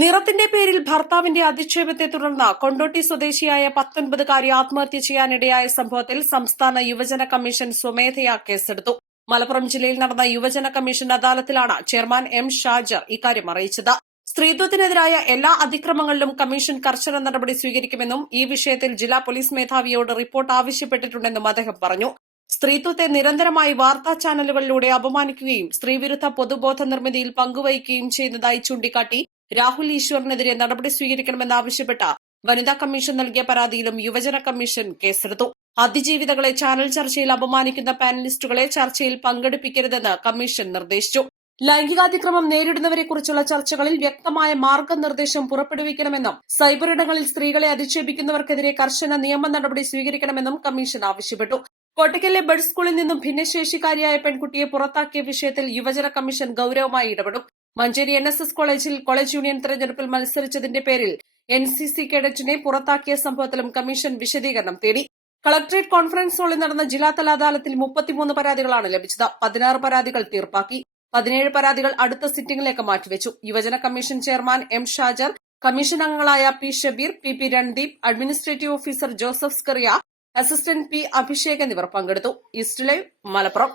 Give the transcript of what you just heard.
നിറത്തിന്റെ പേരിൽ ഭർത്താവിന്റെ അധിക്ഷേപത്തെ തുടർന്ന് കൊണ്ടോട്ടി സ്വദേശിയായ 19-കാരി ആത്മഹത്യ ചെയ്യാനിടയായ സംഭവത്തിൽ സംസ്ഥാന യുവജന കമ്മീഷൻ സ്വമേധയാ കേസെടുത്തു. മലപ്പുറം ജില്ലയിൽ നടന്ന യുവജന കമ്മീഷൻ അദാലത്തിലാണ് ചെയർമാൻ എം ഷാജർ ഇക്കാര്യം അറിയിച്ചത്. സ്ത്രീത്വത്തിനെതിരായ എല്ലാ അതിക്രമങ്ങളിലും കമ്മീഷൻ കർശന നടപടി സ്വീകരിക്കുമെന്നും ഈ വിഷയത്തിൽ ജില്ലാ പോലീസ് മേധാവിയോട് റിപ്പോർട്ട് ആവശ്യപ്പെട്ടിട്ടുണ്ടെന്നും അദ്ദേഹം പറഞ്ഞു. സ്ത്രീത്വത്തെ നിരന്തരമായി വാർത്താ ചാനലുകളിലൂടെ അപമാനിക്കുകയും സ്ത്രീവിരുദ്ധ പൊതുബോധ നിർമ്മിതിയിൽ പങ്കുവഹിക്കുകയും ചെയ്യുന്നതായി ചൂണ്ടിക്കാട്ടി രാഹുൽ ഈശ്വറിനെതിരെ നടപടി സ്വീകരിക്കണമെന്നാവശ്യപ്പെട്ട് വനിതാ കമ്മീഷൻ നൽകിയ പരാതിയിലും യുവജന കമ്മീഷൻ കേസെടുത്തു. അതിജീവിതകളെ ചാനൽ ചർച്ചയിൽ അപമാനിക്കുന്ന പാനലിസ്റ്റുകളെ ചർച്ചയിൽ പങ്കെടുപ്പിക്കരുതെന്ന് കമ്മീഷൻ നിർദ്ദേശിച്ചു. ലൈംഗികാതിക്രമം നേരിടുന്നവരെക്കുറിച്ചുള്ള ചർച്ചകളിൽ വ്യക്തമായ മാർഗനിർദ്ദേശം പുറപ്പെടുവിക്കണമെന്നും സൈബറിടങ്ങളിൽ സ്ത്രീകളെ അധിക്ഷേപിക്കുന്നവർക്കെതിരെ കർശന നിയമ നടപടി സ്വീകരിക്കണമെന്നും കമ്മീഷൻ ആവശ്യപ്പെട്ടു. കോട്ടയ്ക്കലിലെ ബഡ് സ്കൂളിൽ നിന്നും ഭിന്നശേഷിക്കാരിയായ പെൺകുട്ടിയെ പുറത്താക്കിയ വിഷയത്തിൽ യുവജന കമ്മീഷൻ ഗൌരവമായി ഇടപെടും. മഞ്ചേരി NSS കോളേജിൽ കോളേജ് യൂണിയൻ തെരഞ്ഞെടുപ്പിൽ മത്സരിച്ചതിന്റെ പേരിൽ NCC കേഡറ്റിനെ പുറത്താക്കിയ സംഭവത്തിലും കമ്മീഷൻ വിശദീകരണം തേടി. കളക്ടറേറ്റ് കോൺഫറൻസ് ഹാളിൽ നടന്ന ജില്ലാതല അദാലത്തിൽ 33 പരാതികളാണ് ലഭിച്ചത്. 16 പരാതികൾ തീർപ്പാക്കി. 17 പരാതികൾ അടുത്ത സിറ്റിംഗിലേക്ക് മാറ്റിവെച്ചു. യുവജന commission chairman M Shajar, commission അംഗങ്ങളായ P Shabeer, P Randeep, administrative officer Joseph Skaria, assistant P Abhishek എന്നിവർ പങ്കെടുത്തു. East Live, Malappuram.